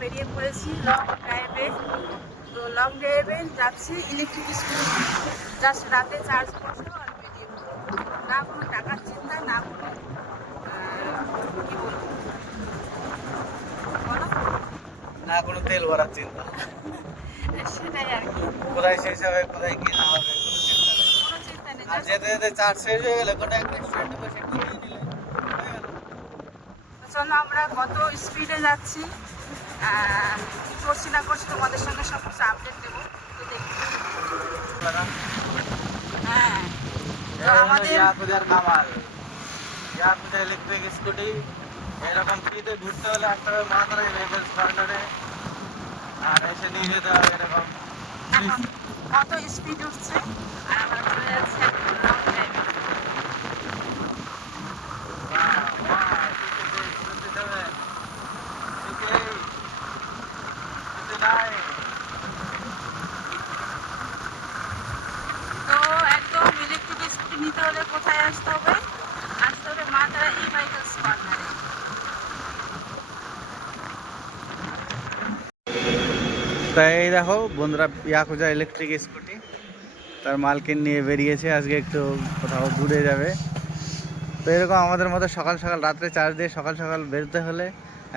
বেরিয়ে পড়েছি লং ড্রাইভে। তো লং ড্রাইভে যাচ্ছি ইলেকট্রিক স্কুটি, জাস্ট রাতে চার্জ বসাবো আর বেরিয়ে পড়বো। না কোনো টাকার চিন্তা, না কোনো কি বলবো বলো, না কোনো তেল ভরার চিন্তা, সেটাই আর কি। কোথায় শেষ হবে কোথায় কি না হবে কোনো চিন্তা নেই। কোনো চিন্তা নেই, আর যেতে যেতে চার্জ শেষ হয়ে গেলে কোনো একটা রেস্টুরেন্টে বসে একটু নিয়ে নিলে হয়ে গেল। চলো আমরা কত স্পিডে যাচ্ছি, কি করছি না করছি তোমাদের সঙ্গে সব কিছু আপডেট দেবো। তো দেখি। হ্যাঁ, তো আমাদের ইয়াকুজার কামাল, ইয়াকুজা ইলেকট্রিক স্কুটি এরকম ফ্রিতে ঘুরতে হলে আসতে হবে মাত্রাই ভেহিকলস কর্নারে, আর এসে নিয়ে যেতে হবে এরকম। এখন কত স্পিড উঠছে আর আমরা চলে যাচ্ছি একদম লং ড্রাইভে। তো একদম ইলেকট্রিক স্কুটি নিতে হলে কোথায় আসতে হবে? আসতে হবে মা তারা ই ভেহিকলস কর্নারে। তাই এই দেখো বন্ধুরা, ইয়াকুজা ইলেকট্রিক স্কুটি তার মালকিন নিয়ে বেরিয়েছে, আজকে একটু কোথাও দূরে যাবে। তো এরকম আমাদের মতো সকাল সকাল রাত্রে চার্জ দিয়ে সকাল সকাল বেরোতে হলে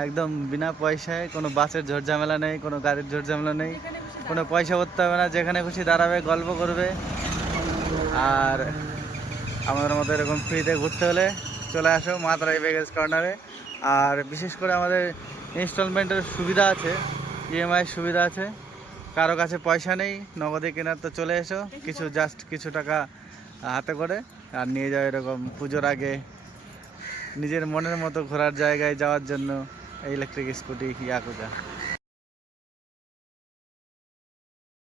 একদম বিনা পয়সায়, কোনো বাসের ঝামেলা নেই, কোনো গাড়ির ঝামেলা নেই, কোনো পয়সা করতে হবে না, যেখানে খুশি দাঁড়াবে গল্প করবে। আর আমাদের মতো এরকম ফ্রিতে ঘুরতে হলে চলে আসো মাতারাই ভেহিকলস কর্নারে। আর বিশেষ করে আমাদের ইনস্টলমেন্টের সুবিধা আছে, ইএমআই সুবিধা আছে। কারো কাছে পয়সা নেই নগদে কেনার, তো চলে এসো, কিছু টাকা হাতে করে আর নিয়ে যাও এরকম পুজোর আগে নিজের মনের মতো ঘোরার জায়গায় যাওয়ার জন্য এই ইলেকট্রিক স্কুটি ইয়াকুজা।